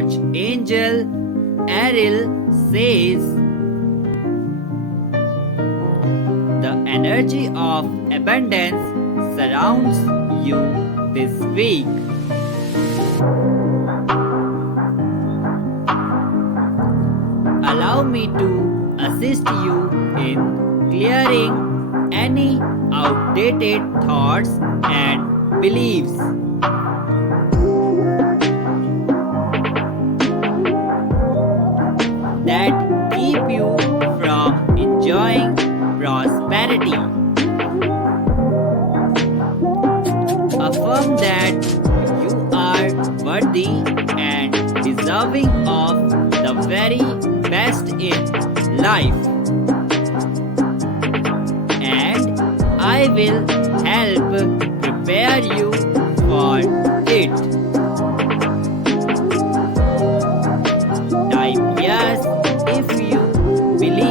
Archangel Ariel says, the energy of abundance surrounds you this week. Allow me to assist you in clearing any outdated thoughts and beliefs. That keep you from enjoying prosperity. Affirm that you are worthy and deserving of the very best in life, and I will help prepare you for it. Type yes if you believe